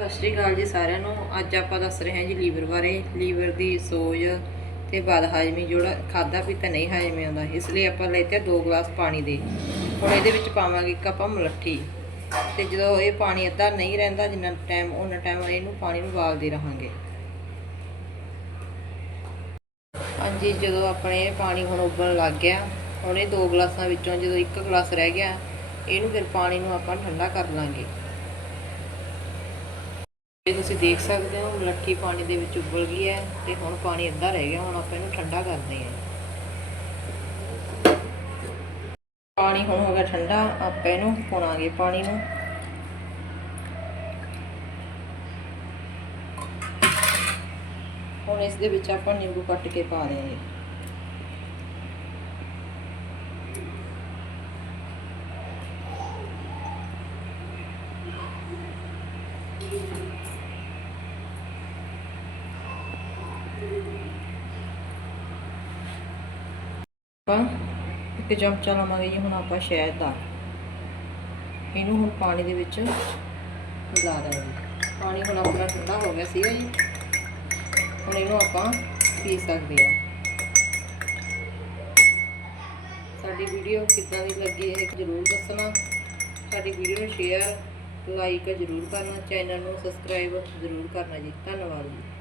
ਸਤਿ ਸ਼੍ਰੀ ਅਕਾਲ ਜੀ ਸਾਰਿਆਂ ਨੂੰ। ਅੱਜ ਆਪਾਂ ਦੱਸ ਰਹੇ ਹਾਂ ਜੀ ਲੀਵਰ ਬਾਰੇ। ਲੀਵਰ ਦੀ ਸੋਜ ਤੇ ਬਦ ਹਾਜ਼ਮੀ ਜਿਹੜਾ ਖਾਦਾ ਪੀਤਾ ਨਹੀਂ ਹਾਜ਼ਮੀ ਆਉਂਦਾ। ਇਸ ਲਈ ਆਪਾਂ ਲੈਤੇ ਦੋ ਗਲਾਸ ਪਾਣੀ ਦੇ। ਹੁਣ ਇਹਦੇ ਵਿੱਚ ਪਾਵਾਂਗੇ ਇੱਕ ਆਪਾਂ ਮਲੱਠੀ। ਤੇ ਜਦੋਂ ਇਹ ਪਾਣੀ ਅੱਧਾ ਨਹੀਂ ਰਹਿੰਦਾ, ਜਿੰਨਾ ਟਾਈਮ ਉਹਨਾਂ ਟਾਈਮ ਇਹਨੂੰ ਪਾਣੀ ਨੂੰ ਉਬਾਲਦੇ ਰਹਾਂਗੇ। ਹਾਂਜੀ, ਜਦੋਂ ਆਪਣੇ ਪਾਣੀ ਹੁਣ ਉਬਲਣ ਲੱਗ ਗਿਆ, ਹੁਣ ਇਹ ਦੋ ਗਲਾਸਾਂ ਵਿੱਚੋਂ ਜਦੋਂ ਇੱਕ ਗਲਾਸ ਰਹਿ ਗਿਆ, ਇਹਨੂੰ ਫਿਰ ਪਾਣੀ ਨੂੰ ਆਪਾਂ ਠੰਡਾ ਕਰ ਲਾਂਗੇ। ਇਹ ਤੁਸੀਂ ਦੇਖ ਸਕਦੇ ਹੋ ਮਲੱਠੀ ਪਾਣੀ ਦੇ ਵਿੱਚ ਉਬਲ ਗਈ ਹੈ ਤੇ ਹੁਣ ਪਾਣੀ ਅੱਧਾ ਰਹਿ ਗਿਆ, ਹੁਣ ਆਪਾਂ ਇਹਨੂੰ ਠੰਡਾ ਕਰਦੇ ਹਾਂ। ਪਾਣੀ ਹੁਣ ਹੋ ਗਿਆ ਠੰਡਾ, ਆਪਾਂ ਇਹਨੂੰ ਪਾਉਣਾਗੇ ਪਾਣੀ ਨੂੰ। ਹੁਣ ਇਸ ਦੇ ਵਿੱਚ ਆਪਾਂ ਨਿੰਬੂ ਕੱਟ ਕੇ ਪਾ ਦੇਵਾਂਗੇ। ਆਪਾਂ ਇੱਕ ਚਮਚਾ ਲਵਾਂਗੇ ਜੀ, ਹੁਣ ਆਪਾਂ ਸ਼ਹਿਦ ਦਾ। ਇਹਨੂੰ ਹੁਣ ਪਾਣੀ ਦੇ ਵਿੱਚ ਮਿਲਾ ਦੇਵਾਂਗੇ ਪਾਣੀ ਹੁਣ ਆਪਣਾ ਠੰਡਾ ਹੋ ਗਿਆ ਸੀਗਾ ਜੀ। ਹੁਣ ਇਹਨੂੰ ਆਪਾਂ ਪੀ ਸਕਦੇ ਹਾਂ। ਸਾਡੀ ਵੀਡੀਓ ਕਿੱਦਾਂ ਦੀ ਲੱਗੀ ਇਹ ਜਰੂਰ ਦੱਸਣਾ। ਸਾਡੀ ਵੀਡੀਓ ਨੂੰ ਸ਼ੇਅਰ ਲਾਈਕ ਜਰੂਰ ਕਰਨਾ ਚੈਨਲ ਨੂੰ ਸਬਸਕ੍ਰਾਈਬ ਜਰੂਰ ਕਰਨਾ ਜੀ। ਧੰਨਵਾਦ ਜੀ।